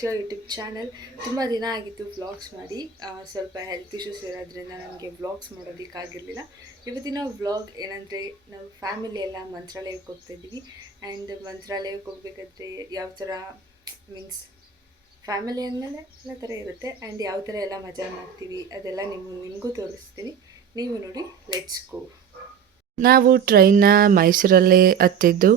To YouTube channel ತುಂಬ ದಿನ ಆಗಿತ್ತು ವ್ಲಾಗ್ಸ್ ಮಾಡಿ. ಸ್ವಲ್ಪ ಹೆಲ್ತ್ ಇಶ್ಯೂಸ್ ಇರೋದ್ರಿಂದ ನನಗೆ ವ್ಲಾಗ್ಸ್ ಮಾಡೋದಕ್ಕಾಗಿರಲಿಲ್ಲ. ಇವತ್ತಿನ ವ್ಲಾಗ್ ಏನಂದರೆ, ನಾವು ಫ್ಯಾಮಿಲಿ ಎಲ್ಲ ಮಂತ್ರಾಲಯಕ್ಕೆ ಹೋಗ್ತಾ ಇದ್ದೀವಿ ಆ್ಯಂಡ್ ಮಂತ್ರಾಲಯಕ್ಕೆ ಹೋಗ್ಬೇಕಾದ್ರೆ ಯಾವ ಥರ ಮೀನ್ಸ್ ಫ್ಯಾಮಿಲಿ ಅಂದಮೇಲೆ ಎಲ್ಲ ಥರ ಇರುತ್ತೆ. ಆ್ಯಂಡ್ ಯಾವ ಥರ ಎಲ್ಲ ಮಜಾ ಮಾಡ್ತೀವಿ ಅದೆಲ್ಲ ನಿಮ್ಮ ನಿಮಗೂ ತೋರಿಸ್ತೀನಿ. ನೀವು ನೋಡಿ ಲೆಟ್ಸ್ ಗೋ ನಾವು ಟ್ರೈನ್ನ ಮೈಸೂರಲ್ಲೇ ಹತ್ತಿದ್ದು.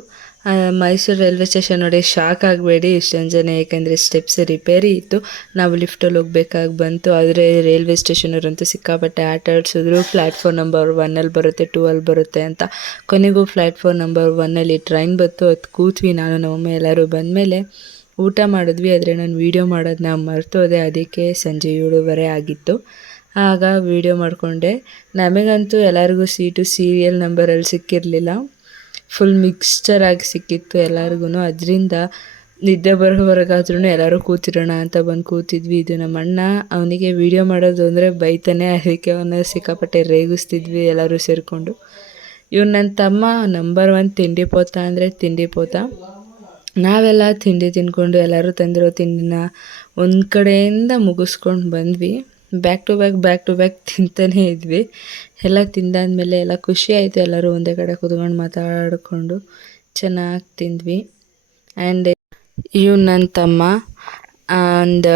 ಮೈಸೂರು ರೈಲ್ವೆ ಸ್ಟೇಷನ್ ನೋಡಿ ಶಾಕ್ ಆಗಬೇಡಿ ಇಷ್ಟೊಂದು ಜನ ಏಕೆಂದರೆ ಸ್ಟೆಪ್ಸ್ ರಿಪೇರಿ ಇತ್ತು. ನಾವು ಲಿಫ್ಟಲ್ಲಿ ಹೋಗ್ಬೇಕಾಗಿ ಬಂತು. ಆದರೆ ರೈಲ್ವೆ ಸ್ಟೇಷನವರಂತೂ ಸಿಕ್ಕಾಪಟ್ಟೆ ಆಟ ಆಡಿಸಿದ್ರು. ಪ್ಲ್ಯಾಟ್ಫಾರ್ಮ್ ನಂಬರ್ ಒನ್ನಲ್ಲಿ ಬರುತ್ತೆ ಟೂ ಅಲ್ಲಿ ಬರುತ್ತೆ ಅಂತ. ಕೊನೆಗೂ ಪ್ಲ್ಯಾಟ್ಫಾರ್ಮ್ ನಂಬರ್ ಒನ್ನಲ್ಲಿ ಟ್ರೈನ್ ಬಂತು. ಅದು ಕೂತ್ವಿ ನಾನು ನಮ್ಮಮ್ಮ ಎಲ್ಲರೂ ಬಂದಮೇಲೆ ಊಟ ಮಾಡಿದ್ವಿ. ಆದರೆ ನಾನು ವೀಡಿಯೋ ಮಾಡೋದನ್ನ ಮರ್ತೋದೆ. ಅದಕ್ಕೆ ಸಂಜೆ ಏಳುವರೆ ಆಗಿತ್ತು. ಆಗ ವೀಡಿಯೋ ಮಾಡಿಕೊಂಡೆ. ನಮಗಂತೂ ಎಲ್ಲರಿಗೂ ಸೀಟು ಸೀರಿಯಲ್ ನಂಬರಲ್ಲಿ ಸಿಕ್ಕಿರಲಿಲ್ಲ. ಫುಲ್ ಮಿಕ್ಸ್ಚರ್ ಆಗಿ ಸಿಕ್ಕಿತ್ತು ಎಲ್ಲರಿಗೂ ಅದರಿಂದ ನಿದ್ದೆ ಬರೋವರೆಗಾದ್ರೂ ಎಲ್ಲರೂ ಕೂತಿರೋಣ ಅಂತ ಬಂದು ಕೂತಿದ್ವಿ. ಇದು ನಮ್ಮ ಅಣ್ಣ. ಅವನಿಗೆ ವೀಡಿಯೋ ಮಾಡೋದು ಅಂದರೆ ಬೈತಾನೆ, ಅದಕ್ಕೆ ಅವನ ಸಿಕ್ಕಾಪಟ್ಟೆ ರೇಗಿಸ್ತಿದ್ವಿ ಎಲ್ಲರೂ ಸೇರಿಕೊಂಡು. ಇವ್ನು ನನ್ನ ತಮ್ಮ ನಂಬರ್ ಒನ್ ತಿಂಡಿ ಪೋತ ಅಂದರೆ ತಿಂಡಿ ಪೋತ. ನಾವೆಲ್ಲ ತಿಂಡಿ ತಿನ್ಕೊಂಡು ಎಲ್ಲರೂ ತಂದಿರೋ ತಿಂಡಿನ ಒಂದು ಕಡೆಯಿಂದ ಮುಗಿಸ್ಕೊಂಡು ಬಂದ್ವಿ. Back to back back to back ತಿಂತಾನೇ ಇದ್ವಿ. ಎಲ್ಲ ತಿಂದಾದಮೇಲೆ ಎಲ್ಲ ಖುಷಿ ಆಯಿತು ಎಲ್ಲರೂ ಒಂದೇ ಕಡೆ ಕುತ್ಕೊಂಡು ಮಾತಾಡಿಕೊಂಡು ಚೆನ್ನಾಗಿ ತಿಂದ್ವಿ. ಆ್ಯಂಡ್ ಇವು ನನ್ನ ತಮ್ಮ ಆ್ಯಂಡ್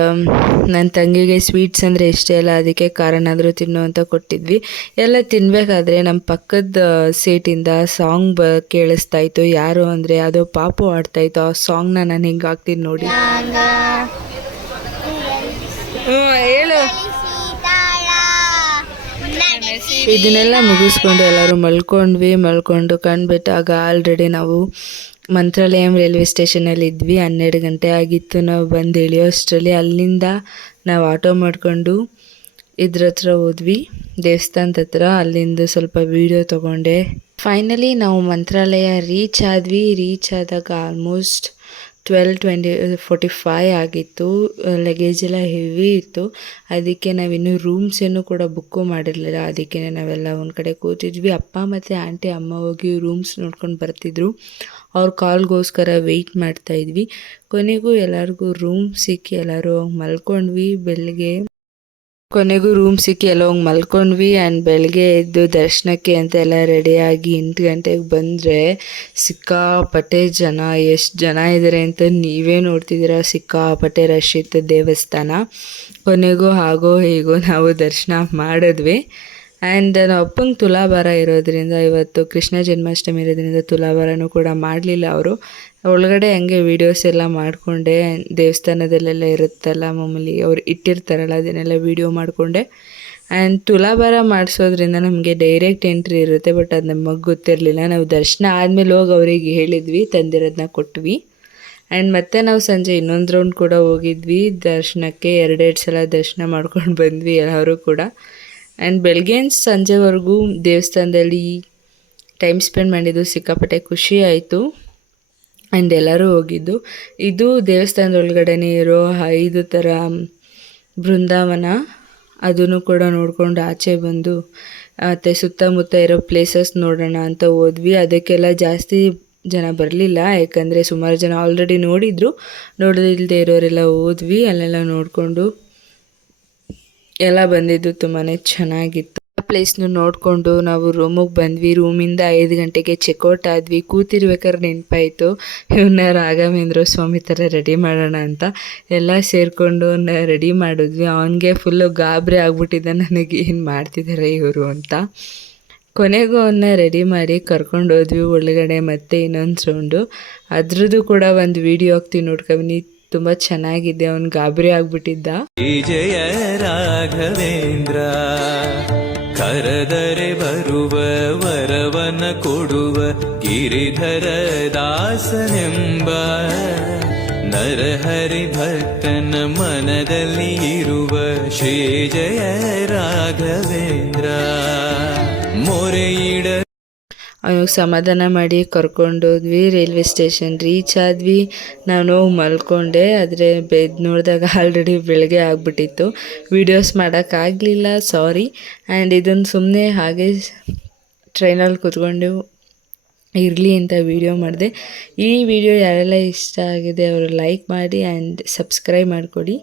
ನನ್ನ ತಂಗಿಗೆ ಸ್ವೀಟ್ಸ್ ಅಂದರೆ ಇಷ್ಟ ಇಲ್ಲ ಅದಕ್ಕೆ ಕಾರನಾದರೂ ತಿನ್ನು ಅಂತ ಕೊಟ್ಟಿದ್ವಿ. ಎಲ್ಲ ತಿನ್ನಬೇಕಾದ್ರೆ ನಮ್ಮ ಪಕ್ಕದ ಸೀಟಿಂದ ಸಾಂಗ್ ಬ ಕೇಳಿಸ್ತಾ ಇತ್ತು. ಯಾರು ಅಂದರೆ ಅದು ಪಾಪು ಆಡ್ತಾ ಇತ್ತು. ಆ ಸಾಂಗ್ನ ನಾನು ಹಿಂಗೆ ಹಾಕ್ತೀನಿ ನೋಡಿ. ಹೇಳು. ಇದನ್ನೆಲ್ಲ ಮುಗಿಸ್ಕೊಂಡು ಎಲ್ಲರೂ ಮಲ್ಕೊಂಡ್ವಿ, ಮಲ್ಕೊಂಡು ಕಂಡುಬಿಟ್ಟಾಗ ಆಲ್ರೆಡಿ ನಾವು ಮಂತ್ರಾಲಯಂ ರೈಲ್ವೆ ಸ್ಟೇಷನಲ್ಲಿ ಇದ್ವಿ. ಹನ್ನೆರಡು ಗಂಟೆ ಆಗಿತ್ತು ನಾವು ಬಂದು ಇಳಿಯೋಷ್ಟರಲ್ಲಿ. ಅಲ್ಲಿಂದ ನಾವು ಆಟೋ ಮಾಡಿಕೊಂಡು ಇದ್ರ ಹತ್ರ ಹೋದ್ವಿ. ದೇವಸ್ಥಾನದ ಹತ್ರ ಅಲ್ಲಿಂದ ಸ್ವಲ್ಪ ವೀಡಿಯೋ ತೊಗೊಂಡೆ. ಫೈನಲಿ ನಾವು ಮಂತ್ರಾಲಯ ರೀಚ್ ಆದ್ವಿ. ರೀಚ್ ಆದಾಗ almost twelve twenty forty five ಆಗಿತ್ತು ಲಗೇಜ್ ಎಲ್ಲ ಹೆವಿ ಇತ್ತು. ಅದಕ್ಕೆ ನಾವಿನ್ನೂ ರೂಮ್ಸ್ ಏನು ಕೂಡ ಬುಕ್ಕು ಮಾಡಿರಲಿಲ್ಲ. ಅದಕ್ಕೆ ನಾವೆಲ್ಲ ಒಂದು ಕಡೆ ಕೂತಿದ್ವಿ. ಅಪ್ಪ ಮತ್ತು ಆಂಟಿ, ಅಮ್ಮ ಹೋಗಿ ರೂಮ್ಸ್ ನೋಡ್ಕೊಂಡು ಬರ್ತಿದ್ರು. ಅವ್ರ ಕಾಲ್ಗೋಸ್ಕರ ವೆಯ್ಟ್ ಮಾಡ್ತಾಯಿದ್ವಿ ಕೊನೆಗೂ ಎಲ್ಲರಿಗೂ ರೂಮ್ ಸಿಕ್ಕಿ ಎಲ್ಲರೂ ಮಲ್ಕೊಂಡ್ವಿ. ಬೆಳಗ್ಗೆ ಕೊನೆಗೂ ರೂಮ್ ಸಿಕ್ಕಿ ಎಲ್ಲ ಹೋಗಿ ಮಲ್ಕೊಂಡ್ವಿ ಆ್ಯಂಡ್ ಬೆಳಗ್ಗೆ ಎದ್ದು ದರ್ಶನಕ್ಕೆ ಅಂತ ಎಲ್ಲ ರೆಡಿಯಾಗಿ ಎಂಟು ಗಂಟೆಗೆ ಬಂದರೆ ಸಿಕ್ಕಾಪಟ್ಟೆ ಜನ, ಎಷ್ಟು ಜನ ಇದ್ದಾರೆ ಅಂತ ನೀವೇ ನೋಡ್ತಿದ್ದೀರ. ಸಿಕ್ಕಾಪಟ್ಟೆ ರಶ್ ಇತ್ತು ದೇವಸ್ಥಾನ. ಕೊನೆಗೂ ಹಾಗೋ ಹೀಗೋ ನಾವು ದರ್ಶನ ಮಾಡಿದ್ವಿ. ಆ್ಯಂಡ್ ನಮ್ಮ ಅಪ್ಪಂಗೆ ತುಲಾಭಾರ ಇರೋದ್ರಿಂದ ಇವತ್ತು ಕೃಷ್ಣ ಜನ್ಮಾಷ್ಟಮಿ ಇರೋದ್ರಿಂದ ತುಲಾಭಾರನೂ ಕೂಡ ಮಾಡಲಿಲ್ಲ ಅವರು. ಒಳಗಡೆ ಹಂಗೆ ವೀಡಿಯೋಸ್ ಎಲ್ಲ ಮಾಡಿಕೊಂಡೆ. ದೇವಸ್ಥಾನದಲ್ಲೆಲ್ಲ ಇರುತ್ತಲ್ಲ ಮಾಮೂಲಿ ಅವ್ರು ಇಟ್ಟಿರ್ತಾರಲ್ಲ ಅದನ್ನೆಲ್ಲ ವೀಡಿಯೋ ಮಾಡಿಕೊಂಡೆ. ಆ್ಯಂಡ್ ತುಲಾಭಾರ ಮಾಡಿಸೋದ್ರಿಂದ ನಮಗೆ ಡೈರೆಕ್ಟ್ ಎಂಟ್ರಿ ಇರುತ್ತೆ ಬಟ್ ಅದು ನಮಗೆ ಗೊತ್ತಿರಲಿಲ್ಲ. ನಾವು ದರ್ಶನ ಆದಮೇಲೆ ಹೋಗಿ ಅವರಿಗೆ ಹೇಳಿದ್ವಿ ತಂದಿರೋದನ್ನ ಕೊಟ್ವಿ. ಆ್ಯಂಡ್ ಮತ್ತೆ ನಾವು ಸಂಜೆ ಇನ್ನೊಂದು ರೌಂಡ್ ಕೂಡ ಹೋಗಿದ್ವಿ. ದರ್ಶನಕ್ಕೆ ಎರಡೆರಡು ಸಲ ದರ್ಶನ ಮಾಡ್ಕೊಂಡು ಬಂದ್ವಿ ಎಲ್ಲರೂ ಕೂಡ. ಆ್ಯಂಡ್ ಬೆಳಗ್ಗೆ ಸಂಜೆವರೆಗೂ ದೇವಸ್ಥಾನದಲ್ಲಿ ಟೈಮ್ ಸ್ಪೆಂಡ್ ಮಾಡಿದ್ದು ಸಿಕ್ಕಾಪಟ್ಟೆ ಖುಷಿ ಆಯಿತು. ಆ್ಯಂಡ್ ಎಲ್ಲರೂ ಹೋಗಿದ್ದು. ಇದು ದೇವಸ್ಥಾನದ ಇರೋ ಐದು ಥರ ಬೃಂದಾವನ. ಅದನ್ನು ಕೂಡ ನೋಡ್ಕೊಂಡು ಆಚೆ ಬಂದು, ಮತ್ತು ಸುತ್ತಮುತ್ತ ಇರೋ ಪ್ಲೇಸಸ್ ನೋಡೋಣ ಅಂತ ಹೋದ್ವಿ. ಅದಕ್ಕೆಲ್ಲ ಜಾಸ್ತಿ ಜನ ಬರಲಿಲ್ಲ. ಯಾಕಂದರೆ ಸುಮಾರು ಜನ ಆಲ್ರೆಡಿ ನೋಡಿದ್ರು. ನೋಡೋದಿಲ್ಲದೆ ಇರೋರೆಲ್ಲ ಹೋದ್ವಿ. ಅಲ್ಲೆಲ್ಲ ನೋಡಿಕೊಂಡು ಎಲ್ಲ ಬಂದಿದ್ದು ತುಂಬಾ ಚೆನ್ನಾಗಿತ್ತು. ಪ್ಲೇಸ್ನು ನೋಡಿಕೊಂಡು ನಾವು ರೂಮಿಗೆ ಬಂದ್ವಿ. ರೂಮಿಂದ ಐದು ಗಂಟೆಗೆ ಚೆಕ್ಔಟ್ ಆದ್ವಿ. ಕೂತಿರ್ಬೇಕಾದ್ರೆ ನೆನಪಾಯಿತು. ಇವನ್ನ ರಾಘವೇಂದ್ರ ಸ್ವಾಮಿ ಥರ ರೆಡಿ ಮಾಡೋಣ ಅಂತ ಎಲ್ಲ ಸೇರಿಕೊಂಡು ರೆಡಿ ಮಾಡಿದ್ವಿ. ಅವನಿಗೆ ಫುಲ್ಲು ಗಾಬರಿ ಆಗ್ಬಿಟ್ಟಿದ್ದ ನನಗೆ ಏನು ಮಾಡ್ತಿದ್ದಾರೆ ಇವರು ಅಂತ. ಕೊನೆಗೂ ಅವನ್ನ ರೆಡಿ ಮಾಡಿ ಕರ್ಕೊಂಡು ಹೋದ್ವಿ ಒಳಗಡೆ ಮತ್ತೆ ಇನ್ನೊಂದು ಸೌಂಡು ಅದ್ರದ್ದು ಕೂಡ ಒಂದು ವಿಡಿಯೋ ಹಾಕ್ತೀವಿ ನೋಡ್ಕವಿ ತುಂಬ ಚೆನ್ನಾಗಿದೆ. ಅವ್ನು ಗಾಬರಿ ಆಗ್ಬಿಟ್ಟಿದ್ದ. ವಿಜಯ ರಾಘವೇಂದ್ರ. ಕರದರೆ ಬರುವ ವರವನ ಕೊಡುವ ಗಿರಿಧರ ದಾಸನೆಂಬ ನರಹರಿ ಭಕ್ತನ ಮನದಲ್ಲಿ ಇರುವ ಶ್ರೀ ಜಯ ರಾಘವೇಂದ್ರ. ಮೊರೆಯಿಡ ಅವನಿಗೆ ಸಮಾಧಾನ ಮಾಡಿ ಕರ್ಕೊಂಡೋದ್ವಿ ರೈಲ್ವೆ ಸ್ಟೇಷನ್ ರೀಚ್ ಆದ್ವಿ. ನಾನು ಮಲ್ಕೊಂಡೆ, ಆದರೆ ಬೆದ್ ನೋಡಿದಾಗ ಆಲ್ರೆಡಿ ಬೆಳಗ್ಗೆ ಆಗಿಬಿಟ್ಟಿತ್ತು. ವೀಡಿಯೋಸ್ ಮಾಡೋಕ್ಕಾಗಲಿಲ್ಲ ಸಾರಿ ಆ್ಯಂಡ್ ಇದನ್ನು ಸುಮ್ಮನೆ ಹಾಗೆ ಟ್ರೈನಲ್ಲಿ ಕೂತ್ಕೊಂಡು ಇರಲಿ ಅಂತ ವಿಡಿಯೋ ಮಾಡಿದೆ. ಈ ವಿಡಿಯೋ ಯಾರೆಲ್ಲ ಇಷ್ಟ ಆಗಿದೆ ಅವರು ಲೈಕ್ ಮಾಡಿ ಆ್ಯಂಡ್ ಸಬ್ಸ್ಕ್ರೈಬ್ ಮಾಡಿಕೊಡಿ.